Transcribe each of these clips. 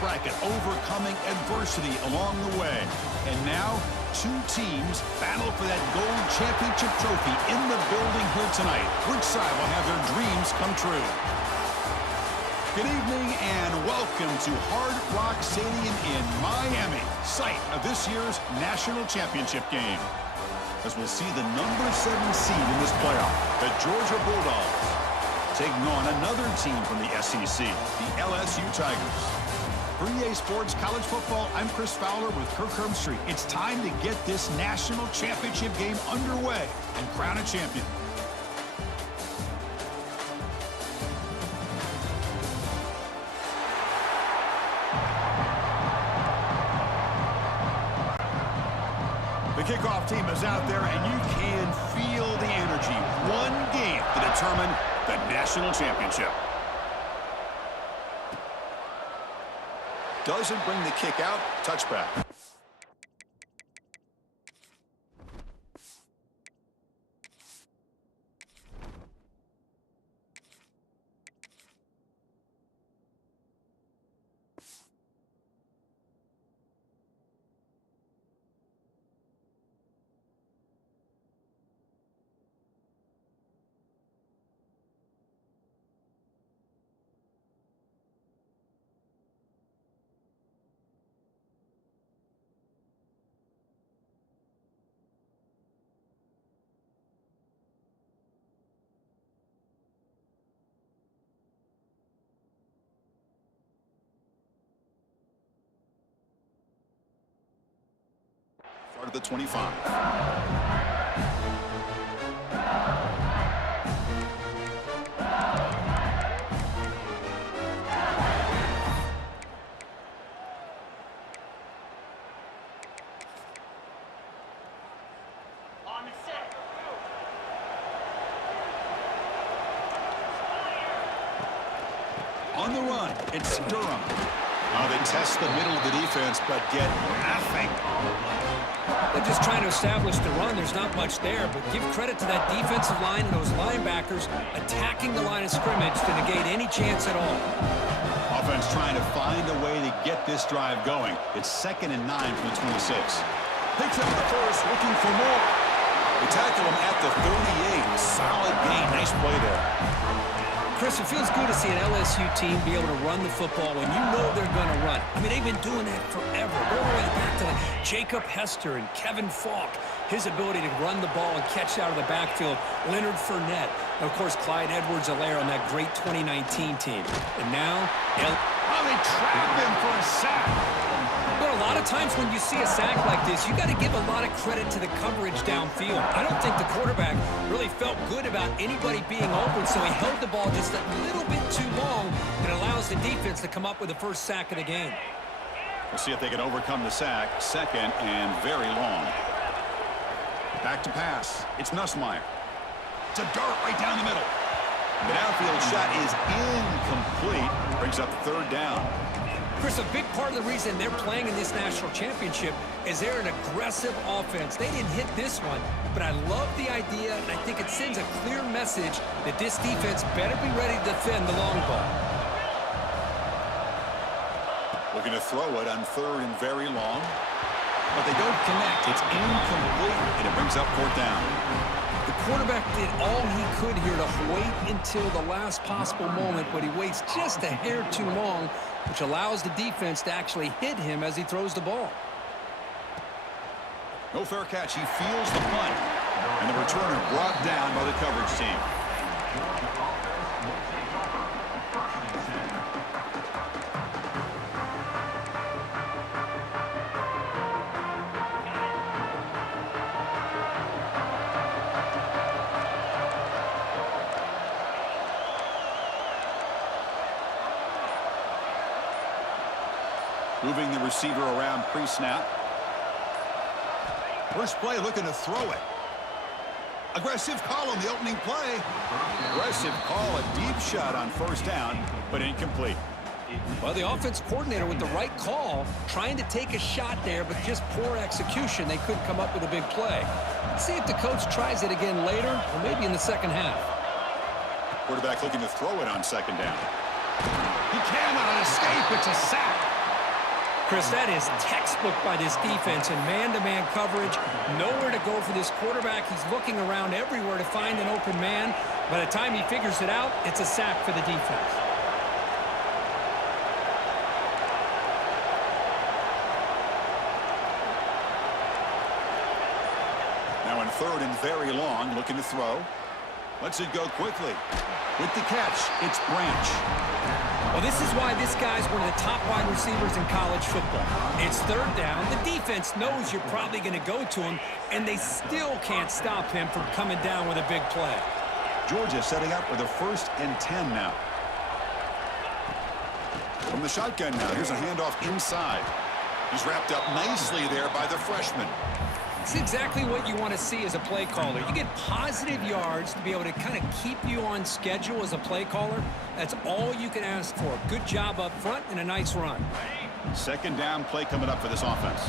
bracket, overcoming adversity along the way. And now, two teams battle for that gold championship trophy in the building here tonight. Which side will have their dreams come true? Good evening and welcome to Hard Rock Stadium in Miami, site of this year's national championship game. As we'll see the number 7 seed in this playoff, the Georgia Bulldogs, taking on another team from the SEC, the LSU Tigers. For EA Sports College Football, I'm Chris Fowler with Kirk Herbstreit. It's time to get this national championship game underway and crown a champion. The kickoff team is out there, and you can feel the energy. One game to determine the national championship. Doesn't bring the kick out. Touchback. Start of the 25. On the run, it's Durham. They test the middle of the defense, but get nothing. They're just trying to establish the run. There's not much there, but give credit to that defensive line and those linebackers attacking the line of scrimmage to negate any chance at all. Offense trying to find a way to get this drive going. It's 2nd and 9 from the 26. Picks up the first, looking for more. They tackle him at the 38. Solid gain. Nice play there. Chris, it feels good to see an LSU team be able to run the football when you know they're going to run. I mean, they've been doing that forever. Go all the way back to Jacob Hester and Kevin Falk. His ability to run the ball and catch out of the backfield. Leonard Fournette. And, of course, Clyde Edwards-Helaire on that great 2019 team. And now, they trap him for a sack. But a lot of times when you see a sack like this, you got to give a lot of credit to the coverage downfield. I don't think the quarterback really felt good about anybody being open, so he held the ball just a little bit too long and allows the defense to come up with the first sack of the game. We'll see if they can overcome the sack. 2nd and very long. Back to pass. It's Nussmeier. It's a dart right down the middle. The downfield shot is incomplete. Brings up 3rd down. Chris, a big part of the reason they're playing in this national championship is they're an aggressive offense. They didn't hit this one, but I love the idea, and I think it sends a clear message that this defense better be ready to defend the long ball. Looking to throw it on 3rd and very long, but they don't connect. It's incomplete, and it brings up 4th down. The quarterback did all he could here to wait until the last possible moment, but he waits just a hair too long, which allows the defense to actually hit him as he throws the ball. No fair catch. He feels the punt, and the returner brought down by the coverage team. Moving the receiver around pre-snap. First play looking to throw it. Aggressive call on the opening play. Aggressive call, a deep shot on 1st down, but incomplete. Well, the offense coordinator with the right call, trying to take a shot there, but just poor execution. They couldn't come up with a big play. Let's see if the coach tries it again later, or maybe in the 2nd half. Quarterback looking to throw it on 2nd down. He cannot escape. It's a sack. Chris, that is textbook by this defense in man-to-man coverage. Nowhere to go for this quarterback. He's looking around everywhere to find an open man. By the time he figures it out, it's a sack for the defense. Now in third and very long, looking to throw. Lets it go quickly. With the catch, it's Branch. Well, this is why this guy's one of the top wide receivers in college football. It's third down. The defense knows you're probably going to go to him, and they still can't stop him from coming down with a big play. Georgia setting up with a 1st and 10 now. From the shotgun now, here's a handoff inside. He's wrapped up nicely there by the freshman. It's exactly what you want to see as a play caller. You get positive yards to be able to kind of keep you on schedule as a play caller. That's all you can ask for. Good job up front and a nice run. 2nd down play coming up for this offense.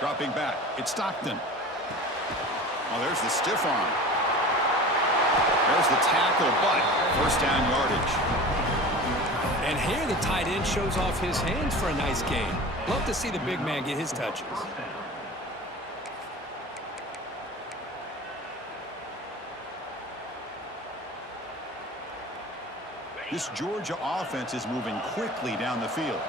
Dropping back. It's Stockton. Oh, there's the stiff arm. There's the tackle, but 1st down yardage. And here the tight end shows off his hands for a nice gain. Love to see the big man get his touches. This Georgia offense is moving quickly down the field.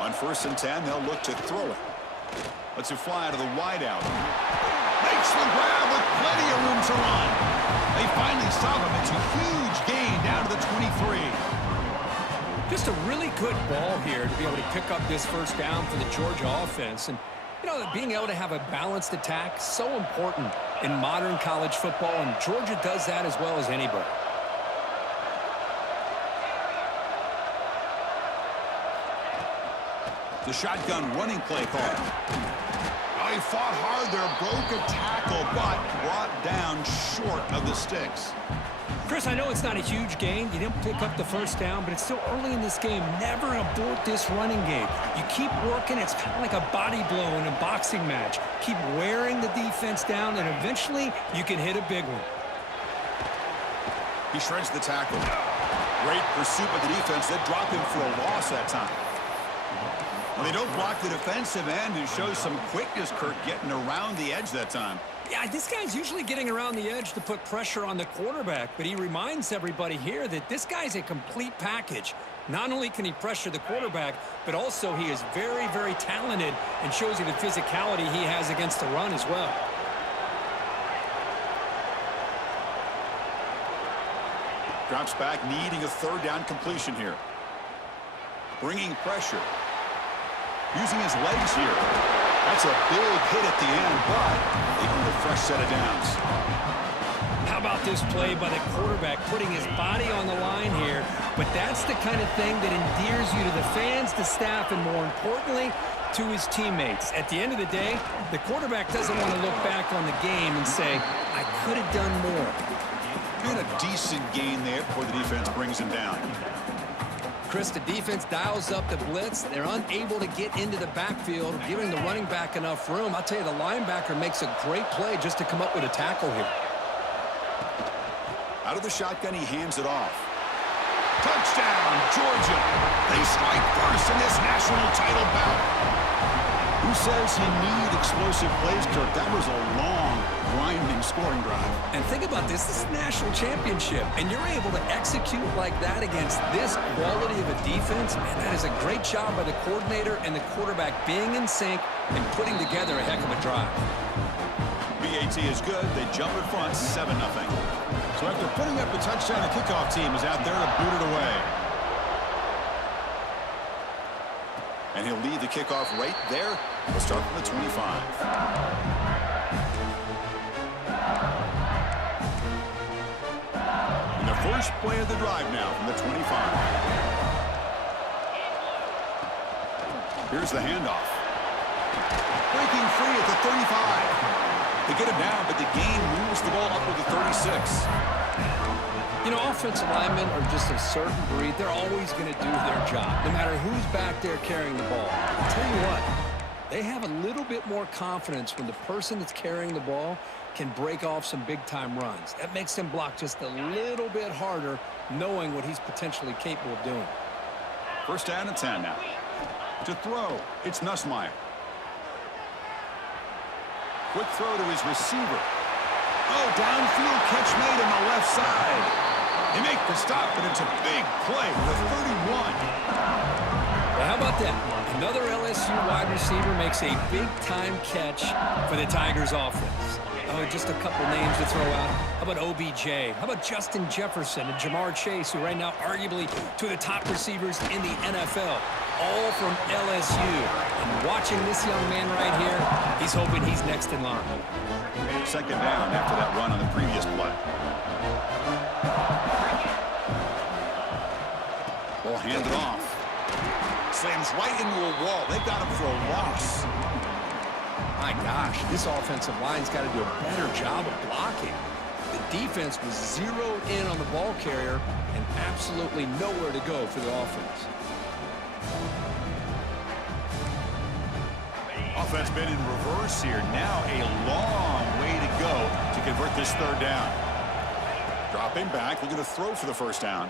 On 1st and 10, they'll look to throw it. Lets it fly out of the wideout. Makes the grab with plenty of room to run. They finally stop him. It's a huge gain down to the 23. Just a really good ball here to be able to pick up this 1st down for the Georgia offense. And, you know, being able to have a balanced attack, so important in modern college football, and Georgia does that as well as anybody. The shotgun running play call. Oh, he fought hard there, broke a tackle, but brought down short of the sticks. Chris, I know it's not a huge gain. You didn't pick up the 1st down, but it's still early in this game. Never abort this running game. You keep working. It's kind of like a body blow in a boxing match. Keep wearing the defense down, and eventually you can hit a big one. He shreds the tackle. Great pursuit by the defense. They drop him for a loss that time. Well, they don't block the defensive end and show some quickness, Kirk, getting around the edge that time. Yeah, this guy's usually getting around the edge to put pressure on the quarterback, but he reminds everybody here that this guy's a complete package. Not only can he pressure the quarterback, but also he is very, very talented and shows you the physicality he has against the run as well. Drops back, needing a 3rd down completion here. Bringing pressure. Using his legs here. That's a big hit at the end, but they need a fresh set of downs. How about this play by the quarterback, putting his body on the line here? But that's the kind of thing that endears you to the fans, the staff, and more importantly, to his teammates. At the end of the day, the quarterback doesn't want to look back on the game and say, I could have done more. Got a decent gain there before the defense brings him down. Chris, the defense dials up the blitz. They're unable to get into the backfield, giving the running back enough room. I'll tell you, the linebacker makes a great play just to come up with a tackle here. Out of the shotgun, he hands it off. Touchdown, Georgia. They strike first in this national title bout. Who says you need explosive plays, Kirk? That was a long, grinding scoring drive. And think about this. This is a national championship, and you're able to execute like that against this quality of a defense. Man, that is a great job by the coordinator and the quarterback being in sync and putting together a heck of a drive. BAT is good. They jump in front, 7-0. So after putting up a touchdown, the kickoff team is out there to boot it away. And he'll lead the kickoff right there. We'll start from the 25. And the first play of the drive now from the 25. Here's the handoff. Breaking free at the 35. They get him down, but the game moves the ball up to the 36. You know, offensive linemen are just a certain breed. They're always going to do their job, no matter who's back there carrying the ball. I'll tell you what, They have a little bit more confidence when the person that's carrying the ball can break off some big-time runs. That makes them block just a little bit harder, knowing what he's potentially capable of doing. First down and 10 now. To throw, it's Nussmeier. Quick throw to his receiver. Oh, downfield catch made on the left side. They make the stop, and it's a big play with a 31. Well, how about that? Another LSU wide receiver makes a big-time catch for the Tigers offense. Oh, just a couple names to throw out. How about OBJ? How about Justin Jefferson and Jamar Chase, who right now arguably two of the top receivers in the NFL, all from LSU. And watching this young man right here, he's hoping he's next in line. Second down after that run on the previous play. Ball handed off. Slams right into a wall. They got him for a loss. My gosh, this offensive line's got to do a better job of blocking. The defense was zeroed in on the ball carrier and absolutely nowhere to go for the offense. Offense been in reverse here. Now a long way to go to convert this third down. Dropping back, looking to throw for the first down.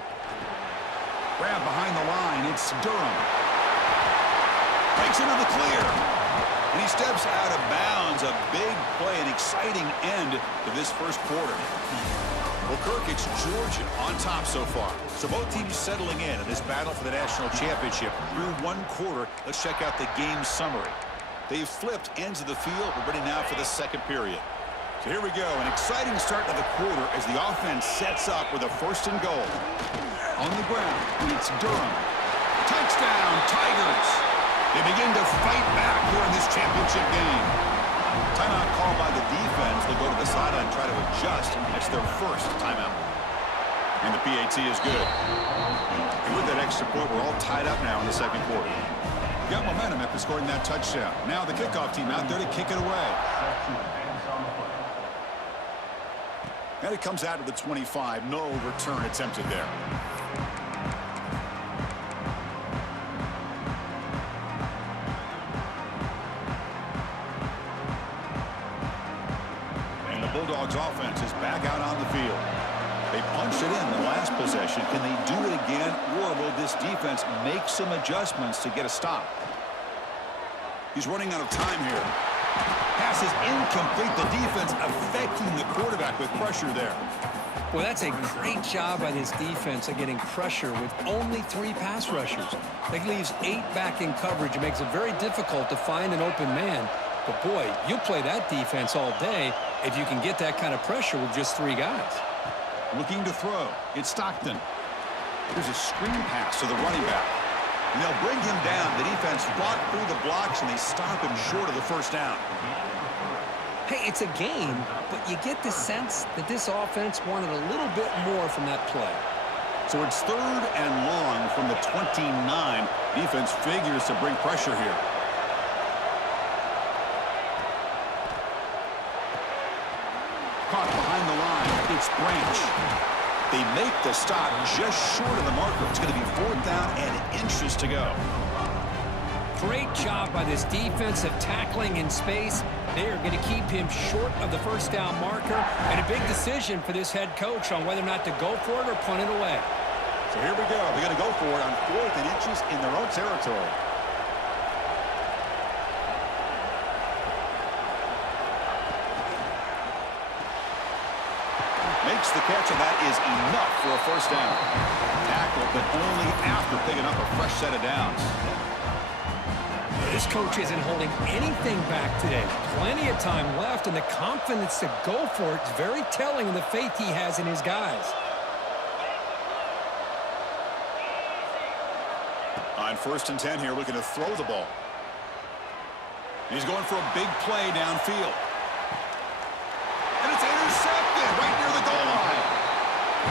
Grab behind the line, it's Durham. Breaks into the clear. And he steps out of bounds. A big play, an exciting end to this first quarter. Well, Kirk, it's Georgia on top so far. So both teams settling in this battle for the national championship through one quarter. Let's check out the game summary. They've flipped ends of the field. We're ready now for the second period. So here we go. An exciting start to the quarter as the offense sets up with a first and goal. On the ground, it's Durham. Touchdown, Tigers. They begin to fight back here in this championship game. Timeout called by the defense. They'll go to the sideline and try to adjust. That's their first timeout. And the PAT is good. And with that extra point, we're all tied up now in the second quarter. Got momentum after scoring that touchdown. Now the kickoff team out there to kick it away. And it comes out to the 25. No return attempted there. And the Bulldogs offense is back out on the field. They punched it in the last possession. Can they do it again, or will this defense make some adjustments to get a stop? He's running out of time here. Pass is incomplete. The defense affecting the quarterback with pressure there. Well, that's a great job by this defense of getting pressure with only 3 pass rushers. That leaves 8 back in coverage. It makes it very difficult to find an open man. But, boy, you'll play that defense all day if you can get that kind of pressure with just 3 guys. Looking to throw. It's Stockton. Here's a screen pass to the running back. And they'll bring him down. The defense fought through the blocks, and they stop him short of the first down. Hey, it's a game, but you get the sense that this offense wanted a little bit more from that play. So it's third and long from the 29. Defense figures to bring pressure here. Caught behind the line. It's Branch. They make the stop just short of the marker. It's going to be 4th down and inches to go. Great job by this defensive tackling in space. They are going to keep him short of the first down marker. And a big decision for this head coach on whether or not to go for it or punt it away. So here we go. They're going to go for it on 4th and inches in their own territory. Makes the catch, and that is enough for a first down. Tackle, but only after picking up a fresh set of downs. This coach isn't holding anything back today. Plenty of time left, and the confidence to go for it is very telling of the faith he has in his guys. On 1st and 10 here, looking to throw the ball. He's going for a big play downfield. And it's intercepted right near the goal line.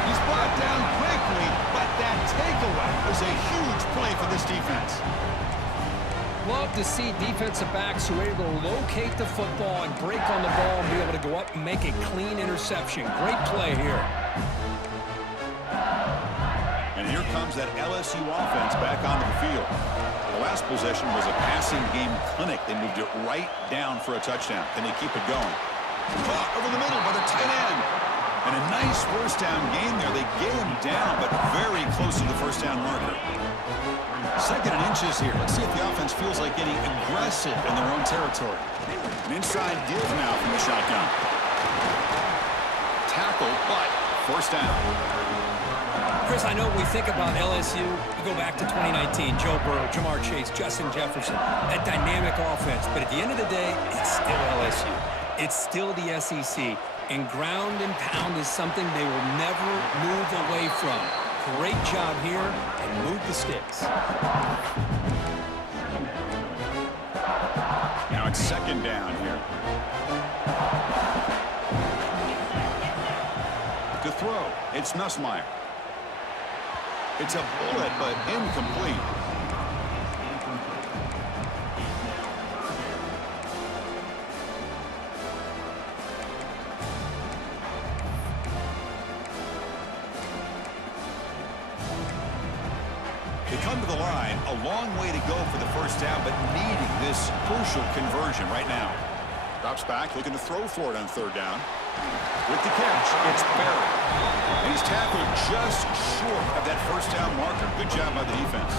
He's brought down quickly, but that takeaway is a huge play for this defense. Love to see defensive backs who are able to locate the football and break on the ball and be able to go up and make a clean interception. Great play here. And here comes that LSU offense back onto the field. The last possession was a passing game clinic. They moved it right down for a touchdown. Can they keep it going? Caught over the middle by the tight end. And a nice first down gain there. They get him down, but very close to the first down marker. 2nd and inches here. Let's see if the offense feels like getting aggressive in their own territory. An inside give now from the shotgun. Tackle, but first down. Chris, I know we think about LSU. We go back to 2019, Joe Burrow, Jamar Chase, Justin Jefferson, that dynamic offense. But at the end of the day, it's still LSU. It's still the SEC. And ground and pound is something they will never move away from. Great job here, and move the sticks. Now it's 2nd down here. To throw, it's Nussmeier. It's a bullet, but incomplete. They come to the line, a long way to go for the first down, but needing this crucial conversion right now. Drops back, looking to throw for it on 3rd down. With the catch, it's Barry. And he's tackled just short of that first down marker. Good job by the defense.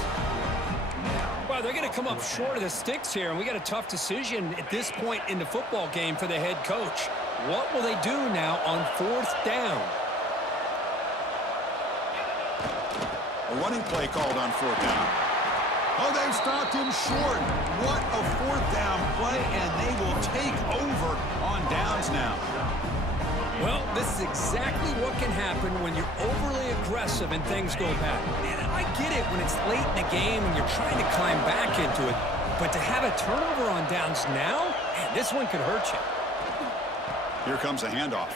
Well, they're going to come up short of the sticks here, and we got a tough decision at this point in the football game for the head coach. What will they do now on 4th down? A running play called on 4th down. Oh, they've stopped him short. What a 4th down play, and they will take over on downs now. Well, this is exactly what can happen when you're overly aggressive and things go bad. Man, I get it when it's late in the game and you're trying to climb back into it. But to have a turnover on downs now, man, this one could hurt you. Here comes a handoff.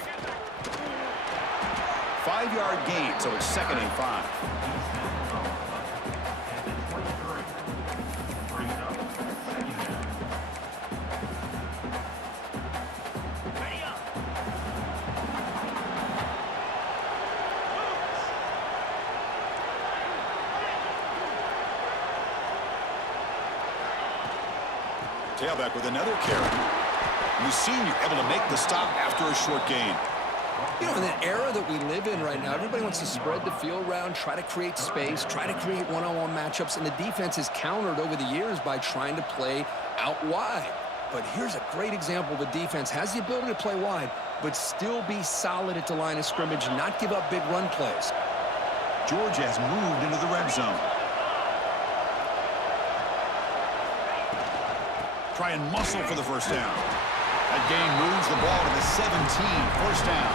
5-yard gain, so it's 2nd and 5. Tailback with another carry. The senior able to make the stop after a short gain. You know, in the era that we live in right now, everybody wants to spread the field around, try to create space, try to create one-on-one matchups, and the defense has countered over the years by trying to play out wide. But here's a great example. The defense has the ability to play wide, but still be solid at the line of scrimmage and not give up big run plays. Georgia has moved into the red zone. Try and muscle for the first down. That gain moves the ball to the 17, first down.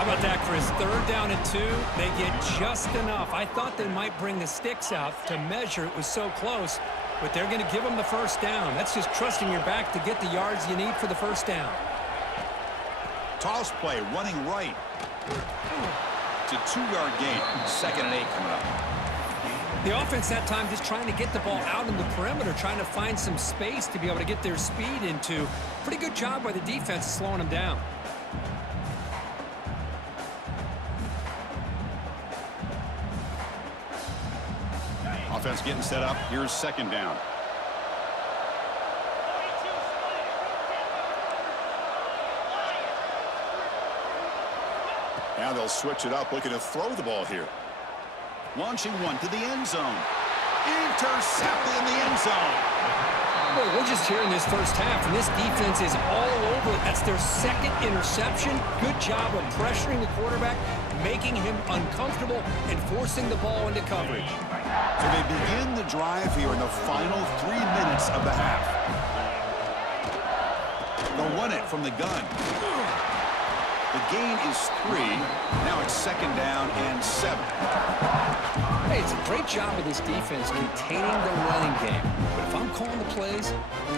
How about that, Chris? 3rd down and 2. They get just enough. I thought they might bring the sticks out to measure. It was so close, but they're going to give them the first down. That's just trusting your back to get the yards you need for the first down. Toss play, running right. It's a 2-yard gain. 2nd and 8 coming up. The offense that time just trying to get the ball out in the perimeter, trying to find some space to be able to get their speed into. Pretty good job by the defense slowing them down. Offense getting set up. Here's 2nd down. Now they'll switch it up, looking to throw the ball here. Launching one to the end zone. Intercepted in the end zone. Boy, we're just here in this first half, and this defense is all over it. That's their 2nd interception. Good job of pressuring the quarterback, making him uncomfortable, and forcing the ball into coverage. So they begin the drive here in the final 3 minutes of the half. They'll run it from the gun. The gain is 3. Now it's 2nd down and 7. Hey, it's a great job of this defense containing the running game. But if I'm calling the plays,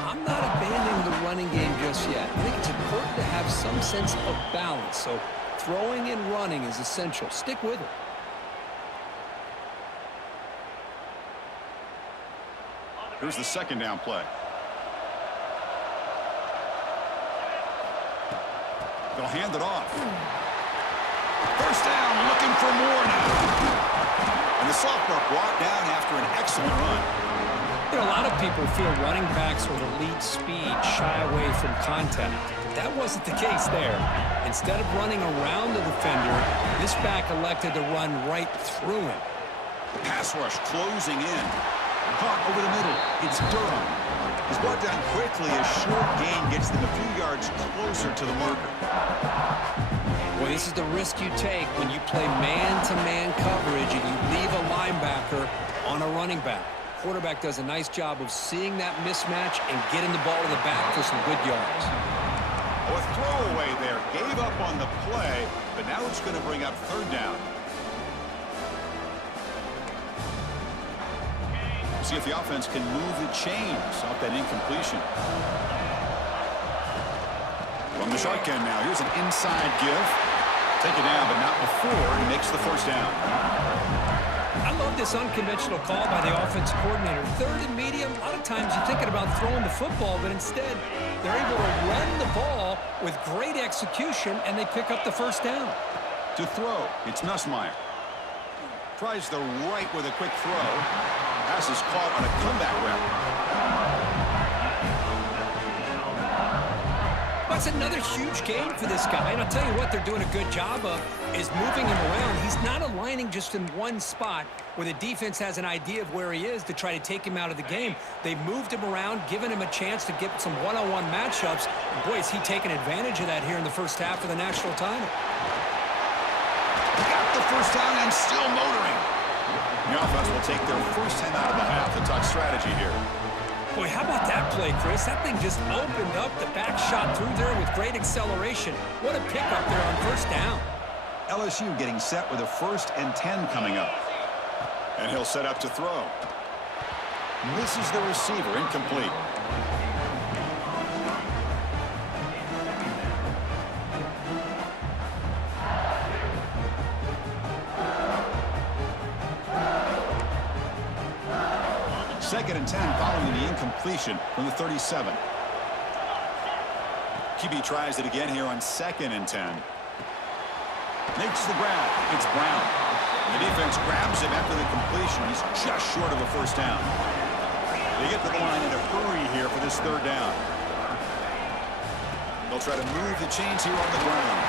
I'm not abandoning the running game just yet. I think it's important to have some sense of balance. So throwing and running is essential. Stick with it. Here's the 2nd down play. They'll hand it off. First down, looking for more now. And the sophomore brought down after an excellent run. You know, a lot of people feel running backs with elite speed shy away from contact. But that wasn't the case there. Instead of running around the defender, this back elected to run right through him. Pass rush closing in. Caught over the middle. It's Durham. He's brought down quickly as short gain gets them a few yards closer to the marker. Well, this is the risk you take when you play man-to-man coverage and you leave a linebacker on a running back. Quarterback does a nice job of seeing that mismatch and getting the ball to the back for some good yards. Oh, a throwaway there. Gave up on the play, but now it's going to bring up third down. See if the offense can move the chains off that incompletion. From the shotgun now. Here's an inside give. Take it down, but not before he makes the first down. I love this unconventional call by the offense coordinator. Third and medium, a lot of times you're thinking about throwing the football, but instead they're able to run the ball with great execution, and they pick up the first down. To throw, it's Nussmeier. Tries the right with a quick throw. Pass is caught on a comeback route. That's another huge gain for this guy. And I'll tell you what they're doing a good job of is moving him around. He's not aligning just in one spot where the defense has an idea of where he is to try to take him out of the game. They moved him around, giving him a chance to get some one-on-one matchups. And boy, is he taking advantage of that here in the first half of the national title. Got the first down and still motoring. The offense will take their first 10 out of the half to talk strategy here. Boy, how about that play, Chris? That thing just opened up. The back shot through there with great acceleration. What a pickup there on first down. LSU getting set with a 1st and 10 coming up. And he'll set up to throw. Misses the receiver, incomplete. Second and 10 following the incompletion from the 37. QB tries it again here on 2nd and 10. Makes the grab. It's Brown. The defense grabs him after the completion. He's just short of a first down. They get to the line in a hurry here for this third down. They'll try to move the chains here on the ground.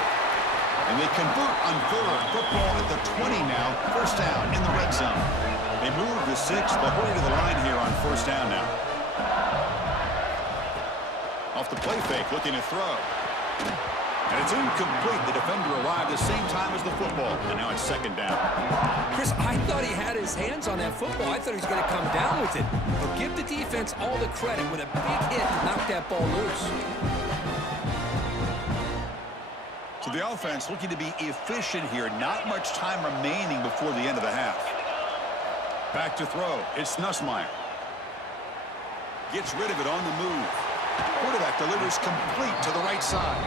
And they convert on third. Football at the 20 now. First down in the red zone. They move the 6. They'll hurry to the line here on first down now. Off the play fake, looking to throw. And it's incomplete. The defender arrived the same time as the football. And now it's second down. Chris, I thought he had his hands on that football. I thought he was going to come down with it. But give the defense all the credit with a big hit to knock that ball loose. So the offense looking to be efficient here. Not much time remaining before the end of the half. Back to throw. It's Nussmeier. Gets rid of it on the move. Quarterback delivers complete to the right side.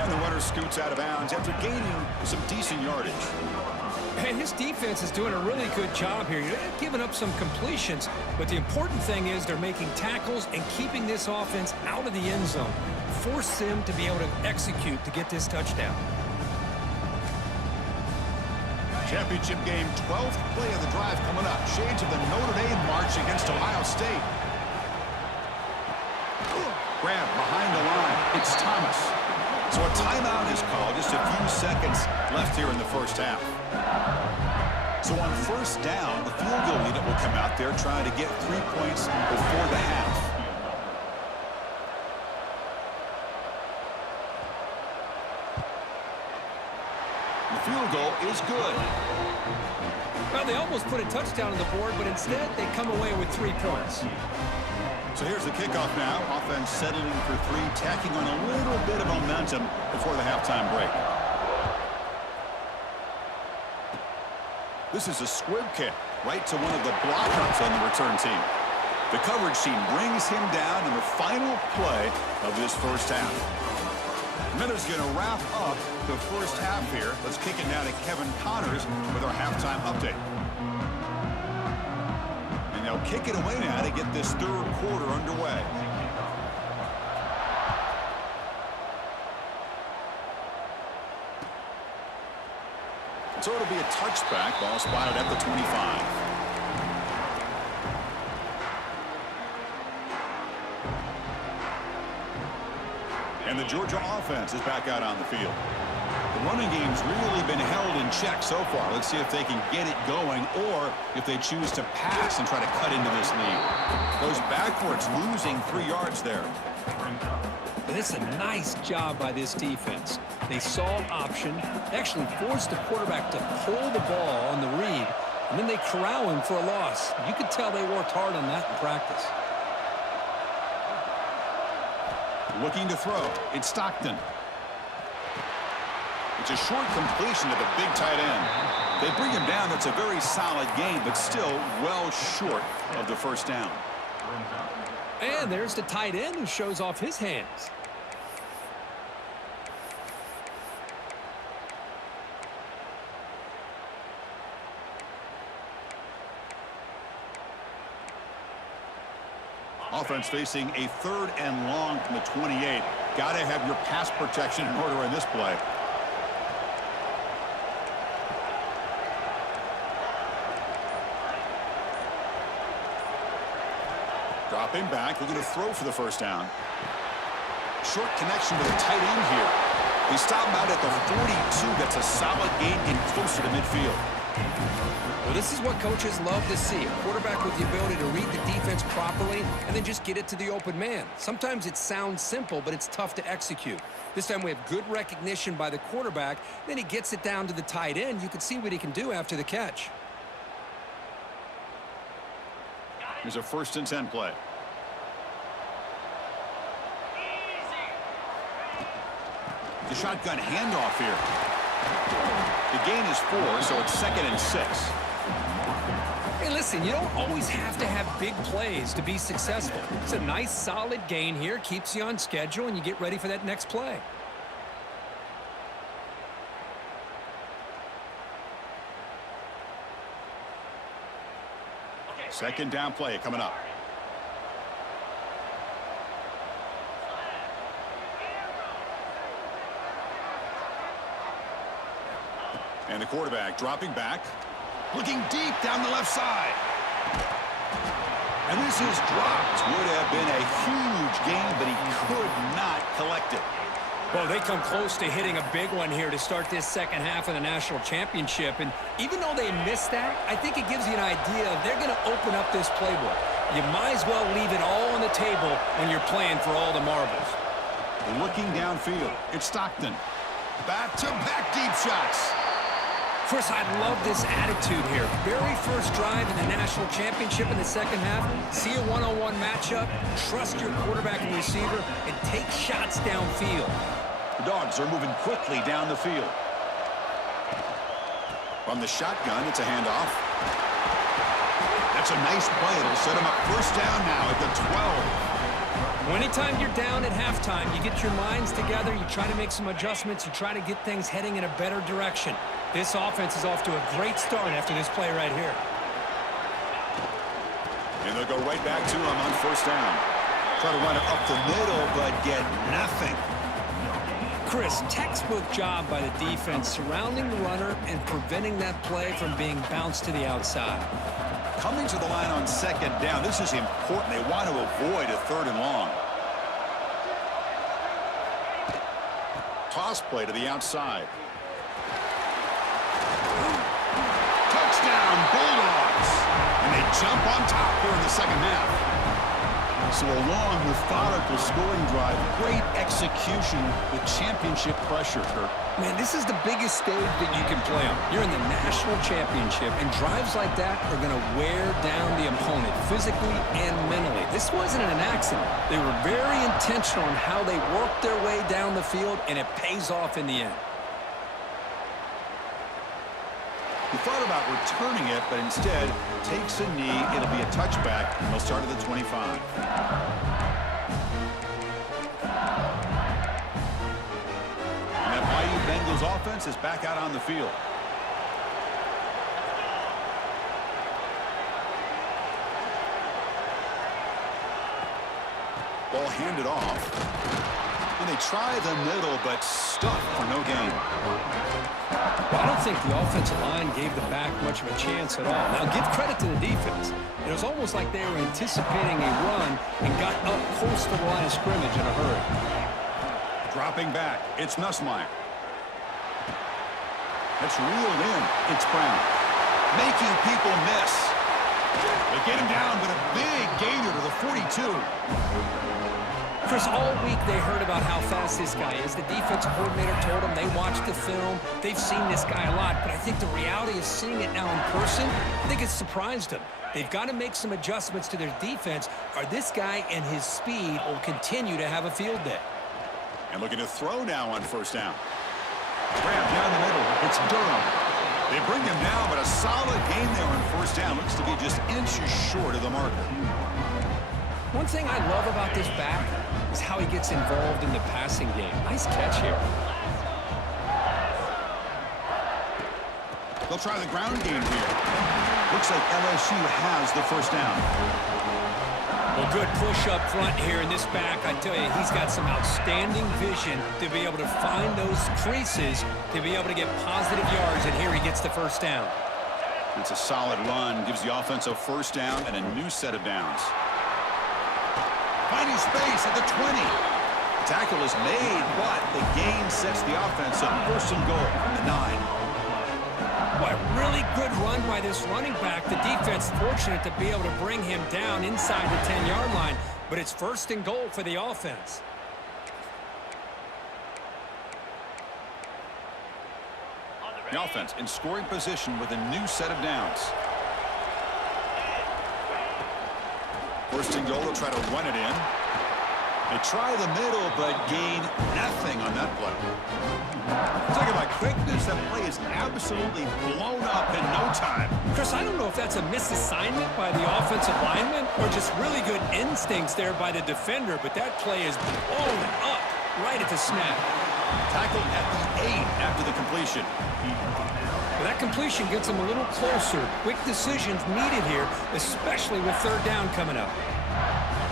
And the runner scoots out of bounds after gaining some decent yardage. And his defense is doing a really good job here. You're giving up some completions, but the important thing is they're making tackles and keeping this offense out of the end zone. Force them to be able to execute to get this touchdown. Championship game, 12th play of the drive coming up. Shades of the Notre Dame march against Ohio State. Grab behind the line. It's Thomas. So a timeout is called. Just a few seconds left here in the first half. So on first down, the field goal unit will come out there trying to get 3 points before the half. The field goal is good. Well, they almost put a touchdown on the board, but instead they come away with 3 points. So here's the kickoff now. Offense settling for 3, tacking on a little bit of momentum before the halftime break. This is a squib kick right to one of the blockers on the return team. The coverage team brings him down in the final play of this first half. Miller's going to wrap up the first half here. Let's kick it now to Kevin Connors with our halftime update. And they'll kick it away now to get this third quarter underway. So it'll be a touchback. Ball spotted at the 25. And the Georgia offense is back out on the field. The running game's really been held in check so far. Let's see if they can get it going or if they choose to pass and try to cut into this lead. Goes backwards, losing 3 yards there. But it's a nice job by this defense. They saw an option, they actually forced the quarterback to pull the ball on the read, and then they corral him for a loss. You could tell they worked hard on that in practice. Looking to throw. It's Stockton. It's a short completion to the big tight end. They bring him down. That's a very solid gain, but still well short of the first down. And there's the tight end who shows off his hands. Offense facing a 3rd and long from the 28. Got to have your pass protection in order in this play. Dropping back, looking to throw for the first down. Short connection with a tight end here. They stop him out at the 42. That's a solid gain, getting closer to midfield. Well, this is what coaches love to see. A quarterback with the ability to read the defense properly and then just get it to the open man. Sometimes it sounds simple, but it's tough to execute. This time we have good recognition by the quarterback. Then he gets it down to the tight end. You can see what he can do after the catch. Here's a 1st and 10 play. The shotgun handoff here. The gain is 4, so it's 2nd and 6. Hey, listen, you don't always have to have big plays to be successful. It's a nice, solid gain here. Keeps you on schedule, and you get ready for that next play. Second down play coming up. And the quarterback dropping back. Looking deep down the left side. And this is dropped. Would have been a huge gain, but he could not collect it. Well, they come close to hitting a big one here to start this second half of the national championship. And even though they missed that, I think it gives you an idea of they're going to open up this playbook. You might as well leave it all on the table when you're playing for all the marbles. Looking downfield, it's Stockton. Back-to-back deep shots. Chris, I love this attitude here. Very first drive in the national championship in the second half. See a one-on-one matchup, trust your quarterback and receiver, and take shots downfield. The Dogs are moving quickly down the field. From the shotgun, it's a handoff. That's a nice play. It'll set him up first down now at the 12. Anytime you're down at halftime, you get your minds together, you try to make some adjustments, you try to get things heading in a better direction. This offense is off to a great start after this play right here. And they'll go right back to him on first down. Try to run it up the middle, but get nothing. Chris, textbook job by the defense surrounding the runner and preventing that play from being bounced to the outside. Coming to the line on second down, this is important. They want to avoid a 3rd and long. Toss play to the outside. Touchdown, Bulldogs! And they jump on top here in the second half. So a long, methodical scoring drive. Great execution with championship pressure, Kirk. Man, this is the biggest stage that you can play on. You're in the national championship, and drives like that are going to wear down the opponent physically and mentally. This wasn't an accident. They were very intentional in how they worked their way down the field, and it pays off in the end. He thought about returning it, but instead takes a knee. It'll be a touchback, and they'll start at the 25. And that Bayou Bengals offense is back out on the field. Ball handed off. And they try the middle, but stuck for no gain. Well, I don't think the offensive line gave the back much of a chance at all. Now, give credit to the defense. It was almost like they were anticipating a run and got up close to the line of scrimmage in a hurry. Dropping back, it's Nussmeier. It's reeled in. It's Brown. Making people miss. They get him down, but a big gainer to the 42. Chris, all week they heard about how fast this guy is. The defensive coordinator told them they watched the film. They've seen this guy a lot, but I think the reality of seeing it now in person, I think it's surprised them. They've got to make some adjustments to their defense, or this guy and his speed will continue to have a field day. And looking to throw now on first down. Grab down the middle. It's Durham. They bring him down, but a solid gain there on first down. Looks to be just inches short of the marker. One thing I love about this back is how he gets involved in the passing game. Nice catch here. They'll try the ground game here. Looks like LSU has the first down. Well, good push up front here in this back. I tell you, he's got some outstanding vision to be able to find those creases, to be able to get positive yards, and here he gets the first down. It's a solid run, gives the offense a first down and a new set of downs. Finding space at the 20. The tackle is made, but the gain sets the offense up. First and goal from the 9. Boy, really good run by this running back. The defense fortunate to be able to bring him down inside the 10-yard line, but it's first and goal for the offense. The offense in scoring position with a new set of downs. First and goal, they'll try to run it in. They try the middle, but gain nothing on that play. Talking about quickness, that play is absolutely blown up in no time. Chris, I don't know if that's a misassignment by the offensive lineman or just really good instincts there by the defender, but that play is blown up right at the snap. Tackled at the 8 after the completion. Well, that completion gets him a little closer. Quick decisions needed here, especially with third down coming up.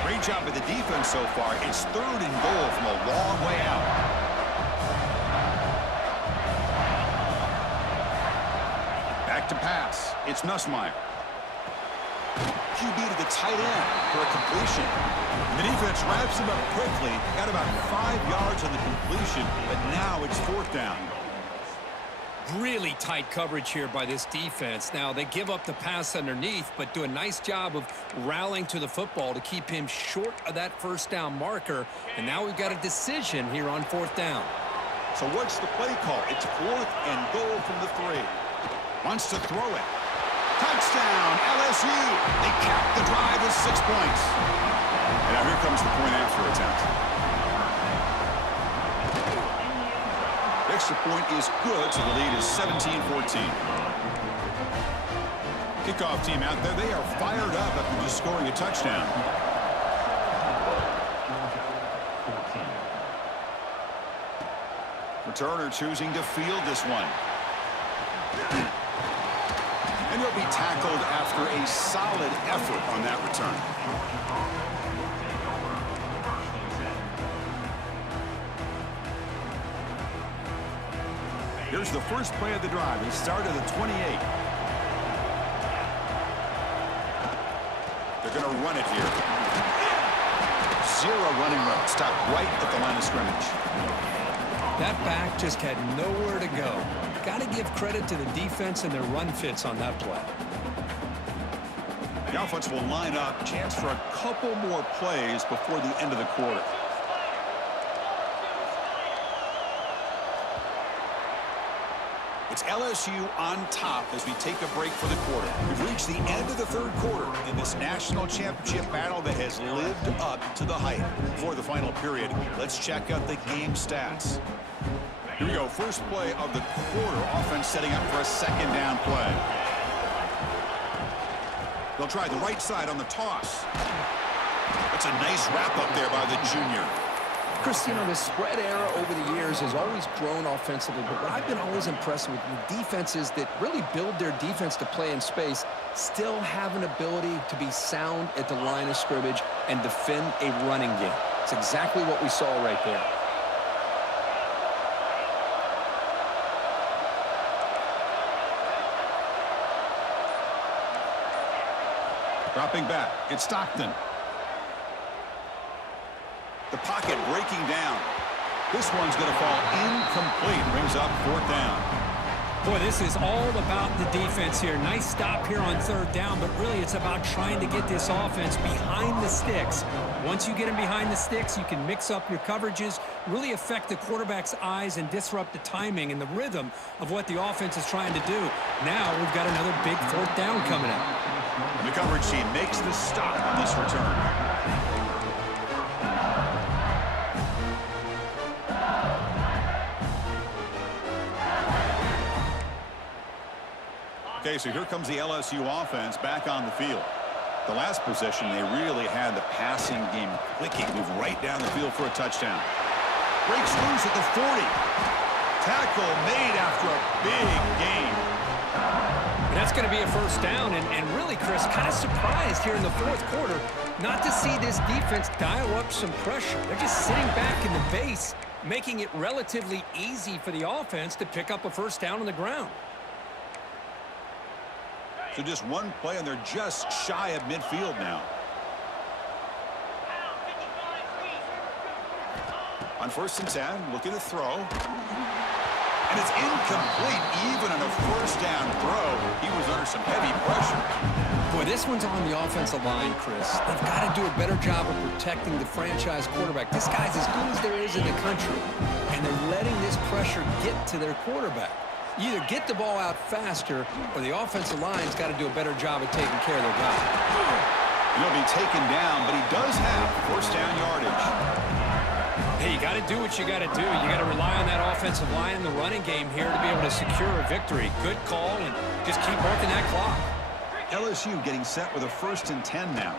Great job by the defense so far. It's third and goal from a long way out. Back to pass. It's Nussmeier. QB to the tight end for a completion. The defense wraps him up quickly. Got about 5 yards on the completion, but now it's fourth down. Really tight coverage here by this defense. Now, they give up the pass underneath, but do a nice job of rallying to the football to keep him short of that first down marker. And now we've got a decision here on fourth down. So what's the play call? It's fourth and goal from the 3. Wants to throw it. Touchdown, LSU. They cap the drive with 6 points. And now here comes the point after attempt. Extra point is good, so the lead is 17-14. Kickoff team out there, they are fired up after just scoring a touchdown. Returner choosing to field this one. And he'll be tackled after a solid effort on that return. Here's the first play of the drive. He started at the 28. They're going to run it here. 0 running room. Stop right at the line of scrimmage. That back just had nowhere to go. Got to give credit to the defense and their run fits on that play. The offense will line up. Chance for a couple more plays before the end of the quarter. It's LSU on top as we take a break for the quarter. We've reached the end of the third quarter in this national championship battle that has lived up to the hype. Before the final period, let's check out the game stats. Here we go. First play of the quarter. Offense setting up for a second down play. They'll try the right side on the toss. That's a nice wrap up there by the junior. Chris, you know, the spread era over the years has always grown offensively, but what I've been always impressed with defenses that really build their defense to play in space still have an ability to be sound at the line of scrimmage and defend a running game. It's exactly what we saw right there. Dropping back, it's Stockton. The pocket breaking down. This one's going to fall incomplete. Brings up 4th down. Boy, this is all about the defense here. Nice stop here on 3rd down, but really it's about trying to get this offense behind the sticks. Once you get them behind the sticks, you can mix up your coverages, really affect the quarterback's eyes and disrupt the timing and the rhythm of what the offense is trying to do. Now we've got another big 4th down coming up. The coverage team makes the stop on this return. Okay, so here comes the LSU offense back on the field. The last possession, they really had the passing game clicking, move right down the field for a touchdown. Breaks loose at the 40. Tackle made after a big gain. That's going to be a 1st down, and really, Chris, kind of surprised here in the 4th quarter not to see this defense dial up some pressure. They're just sitting back in the base, making it relatively easy for the offense to pick up a 1st down on the ground. So just one play, and they're just shy of midfield now. On 1st and 10, looking to throw. And it's incomplete, even on a 1st down throw. He was under some heavy pressure. Boy, this one's on the offensive line, Chris. They've got to do a better job of protecting the franchise quarterback. This guy's as good as there is in the country, and they're letting this pressure get to their quarterback. You either get the ball out faster, or the offensive line's got to do a better job of taking care of their guy. He'll be taken down, but he does have 1st down yardage. Hey, you got to do what you got to do. You got to rely on that offensive line in the running game here to be able to secure a victory. Good call, and just keep working that clock. LSU getting set with a 1st and 10 now.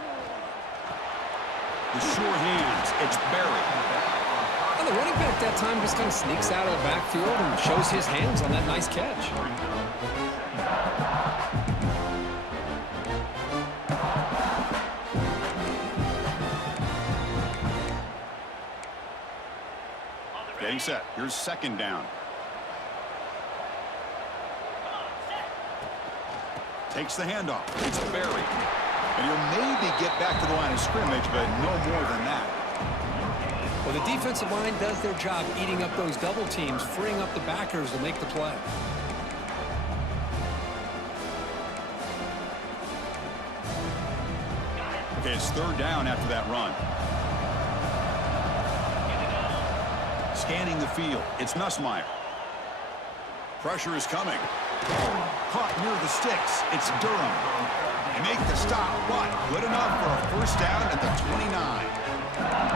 The sure hands, it's Barry. Well, the running back that time just kind of sneaks out of the backfield and shows his hands on that nice catch. Getting set. Here's 2nd down. Takes the handoff. It's Barry. And he'll maybe get back to the line of scrimmage, but no more than that. Well, the defensive line does their job eating up those double teams, freeing up the backers to make the play. Okay, it's 3rd down after that run. Scanning the field. It's Nussmeier. Pressure is coming. Caught near the sticks. It's Durham. They make the stop, but good enough for a 1st down at the 29.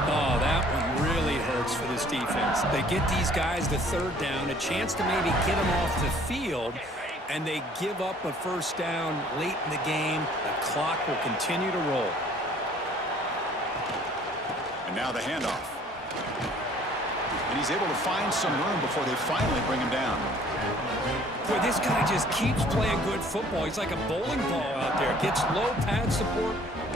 Oh, that one really hurts for this defense. They get these guys the 3rd down, a chance to maybe get them off the field, and they give up a 1st down late in the game. The clock will continue to roll. And now the handoff. And he's able to find some room before they finally bring him down. Boy, this guy just keeps playing good football. He's like a bowling ball out there. Gets low pad support,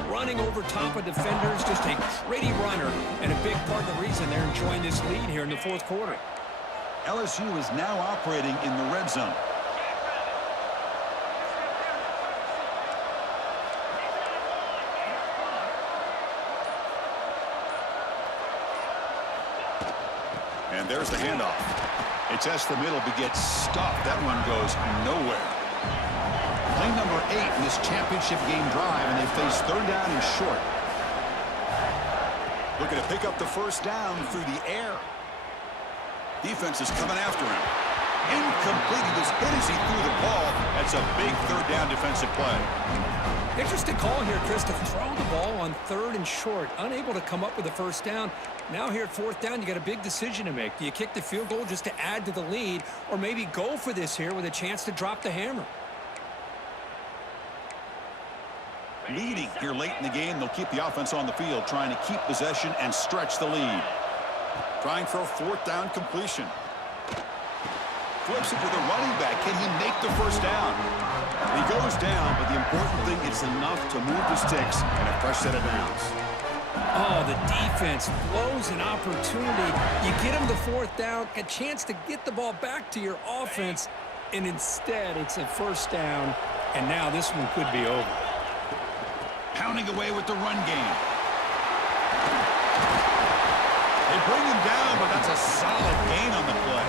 running over top of defenders. Just a pretty runner, and a big part of the reason they're enjoying this lead here in the 4th quarter. LSU is now operating in the red zone. And there's the handoff. It tests the middle, but gets stuffed. That one goes nowhere. Play number 8 in this championship game drive, and they face 3rd down and short. Looking to pick up the 1st down through the air. Defense is coming after him. Incomplete. He was hit as he threw the ball. That's a big 3rd down defensive play. Interesting call here, Chris, to throw the ball on 3rd and short. Unable to come up with a 1st down. Now here at 4th down, you got a big decision to make. Do you kick the field goal just to add to the lead, or maybe go for this here with a chance to drop the hammer? Leading here late in the game, they'll keep the offense on the field, trying to keep possession and stretch the lead. Trying for a 4th down completion. Flips it to the running back. Can he make the 1st down? He goes down, but the important thing is enough to move the sticks and a fresh set of downs. Oh, the defense blows an opportunity. You get them the 4th down, a chance to get the ball back to your offense, and instead it's a 1st down, and now this one could be over. pounding away with the run game. They bring him down, but that's a solid gain on the play.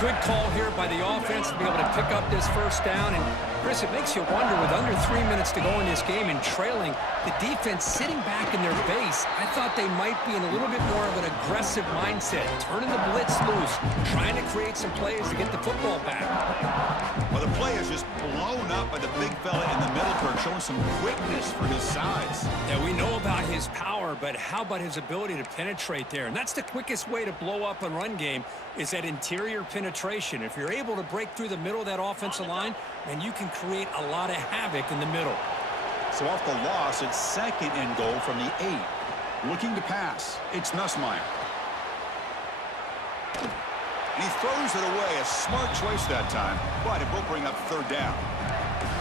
Good call here by the offense to be able to pick up this first down. And, Chris, it makes you wonder, with under 3 minutes to go in this game and trailing, the defense sitting back in their base, I thought they might be in a little bit more of an aggressive mindset, turning the blitz loose, trying to create some plays to get the football back. Well, the play is just blown up by the big fella in the middle, Kirk, showing some quickness for his size. Yeah, we know about his power, but how about his ability to penetrate there? And that's the quickest way to blow up a run game, is that interior penetration. If you're able to break through the middle of that offensive line, then you can create a lot of havoc in the middle. So off the loss, it's 2nd and goal from the 8. Looking to pass. It's Nussmeier. And he throws it away. A smart choice that time, but it will bring up 3rd down.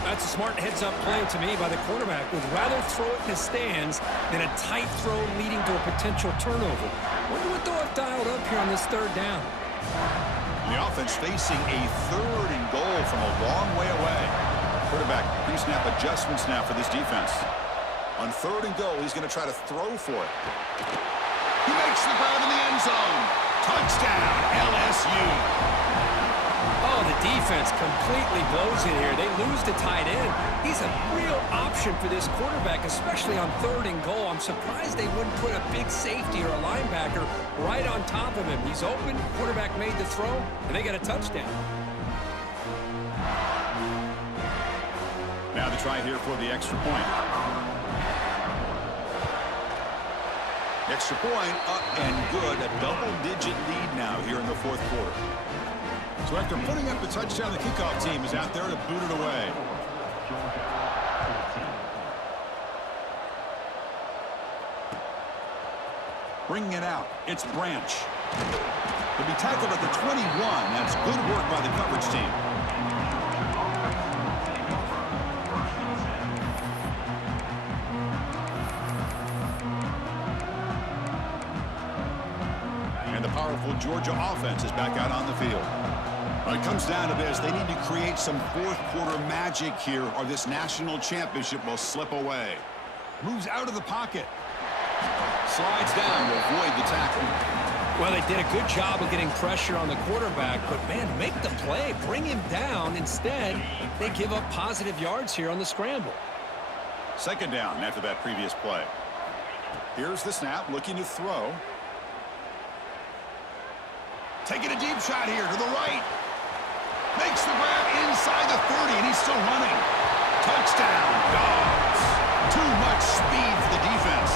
That's a smart heads-up play to me by the quarterback. Would rather throw it in the stands than a tight throw leading to a potential turnover. Wonder what they'll have dialed up here on this 3rd down. The offense facing a 3rd and goal from a long way away. Quarterback pre-snap adjustments now for this defense. On 3rd and goal, he's going to try to throw for it. He makes the grab in the end zone. Touchdown, LSU. Oh, the defense completely blows it here. They lose the tight end. He's a real option for this quarterback, especially on 3rd and goal. I'm surprised they wouldn't put a big safety or a linebacker right on top of him. He's open, quarterback made the throw, and they got a touchdown. Now the try here for the extra point. Extra point up and good. A double-digit lead now here in the 4th quarter. So after putting up the touchdown, the kickoff team is out there to boot it away. Bringing it out, it's Branch. He'll be tackled at the 21. That's good work by the coverage team. And the powerful Georgia offense is back out on the field. Well, it comes down to this. They need to create some 4th quarter magic here, or this national championship will slip away. Moves out of the pocket. Slides down to avoid the tackle. Well, they did a good job of getting pressure on the quarterback, but, man, make the play. Bring him down. Instead, they give up positive yards here on the scramble. 2nd down after that previous play. Here's the snap, looking to throw. Taking a deep shot here to the right. Makes the grab inside the 30, and he's still running. Touchdown, Dogs. Too much speed for the defense.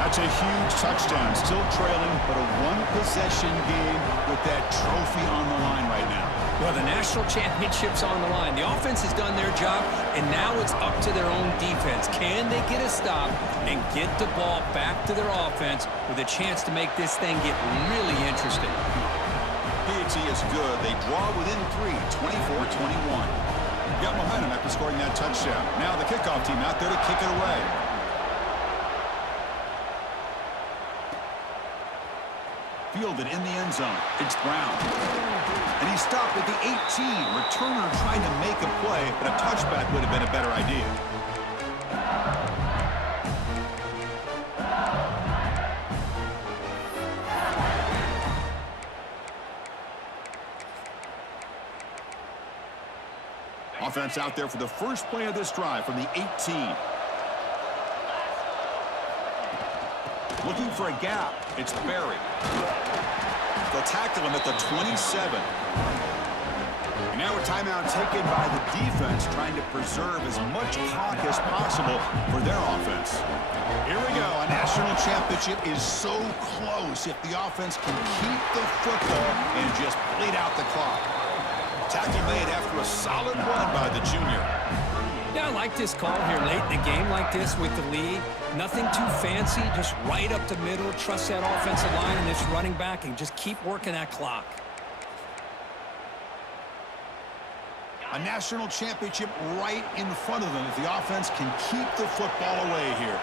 That's a huge touchdown. Still trailing, but a 1-possession game with that trophy on the line right now. Well, the national championship's on the line. The offense has done their job, and now it's up to their own defense. Can they get a stop and get the ball back to their offense with a chance to make this thing get really interesting? P.A.T. is good. They draw within 3, 24-21. Got momentum after scoring that touchdown. Now the kickoff team out there to kick it away. Fielded in the end zone. It's Brown. And he stopped at the 18. Returner trying to make a play, but a touchback would have been a better idea. Offense out there for the first play of this drive from the 18. Looking for a gap. It's Barry. They'll tackle him at the 27. And now a timeout taken by the defense, trying to preserve as much clock as possible for their offense. Here we go. A national championship is so close if the offense can keep the football and just bleed out the clock. Tackle made after a solid run by the junior. Yeah, I like this call here late in a game like this with the lead. Nothing too fancy, just right up the middle. Trust that offensive line and this running back and just keep working that clock. A national championship right in front of them if the offense can keep the football away here.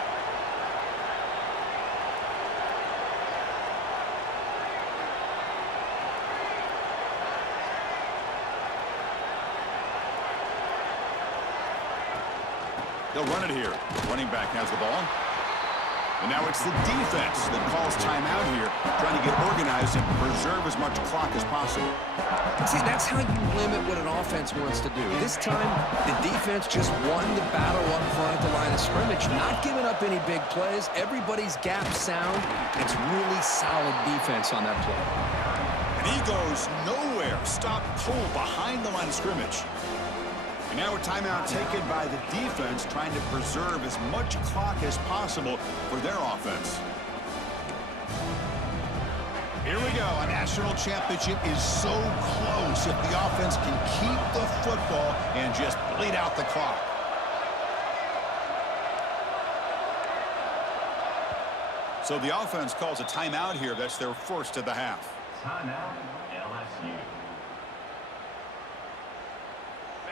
They'll run it here. Running back has the ball. And now it's the defense that calls timeout here, trying to get organized and preserve as much clock as possible. See, that's how you limit what an offense wants to do. This time, the defense just won the battle up front at the line of scrimmage, not giving up any big plays. Everybody's gap sound. It's really solid defense on that play. And he goes nowhere. Stop cold behind the line of scrimmage. And now a timeout taken by the defense, trying to preserve as much clock as possible for their offense. Here we go. A national championship is so close if the offense can keep the football and just bleed out the clock. So the offense calls a timeout here. That's their first of the half. Timeout, LSU.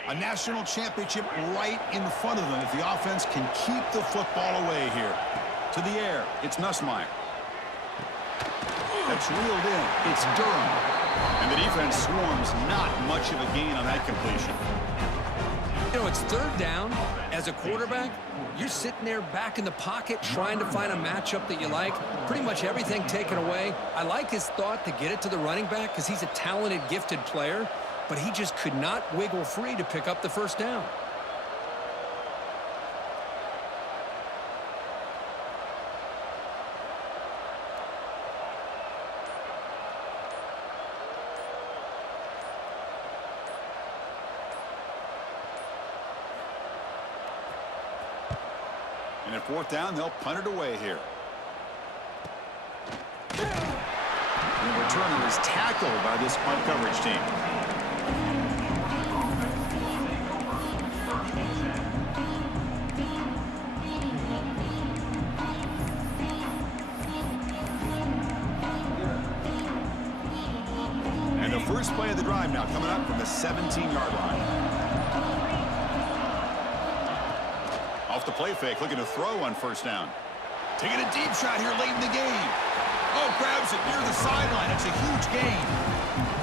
A national championship right in front of them if the offense can keep the football away here. To the air, it's Nussmeier. That's reeled in. It's Durham. And the defense swarms, not much of a gain on that completion. You know, it's third down. As a quarterback, you're sitting there back in the pocket trying to find a matchup that you like. Pretty much everything taken away. I like his thought to get it to the running back because he's a talented, gifted player. But he just could not wiggle free to pick up the first down. And at fourth down, they'll punt it away here. And the returner is tackled by this punt coverage team. And the first play of the drive now coming up from the 17-yard line. Off the play fake, looking to throw on first down. Taking a deep shot here late in the game. Oh, grabs it near the sideline. It's a huge gain.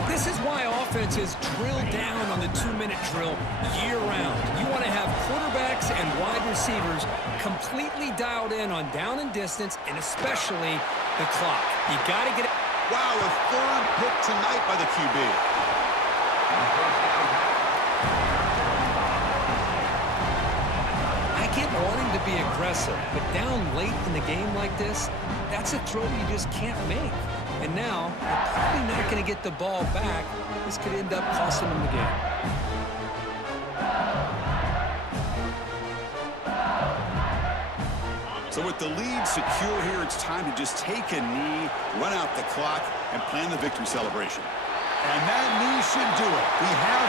This is why offenses drill down on the 2-minute drill year-round. You want to have quarterbacks and wide receivers completely dialed in on down and distance, and especially the clock. You got to get it. Wow, a third pick tonight by the QB. I get wanting to be aggressive, but down late in the game like this, that's a throw you just can't make. And now, you're probably not going to get the ball back. This could end up costing them the game. So with the lead secure here, it's time to just take a knee, run out the clock, and plan the victory celebration. And that knee should do it. We have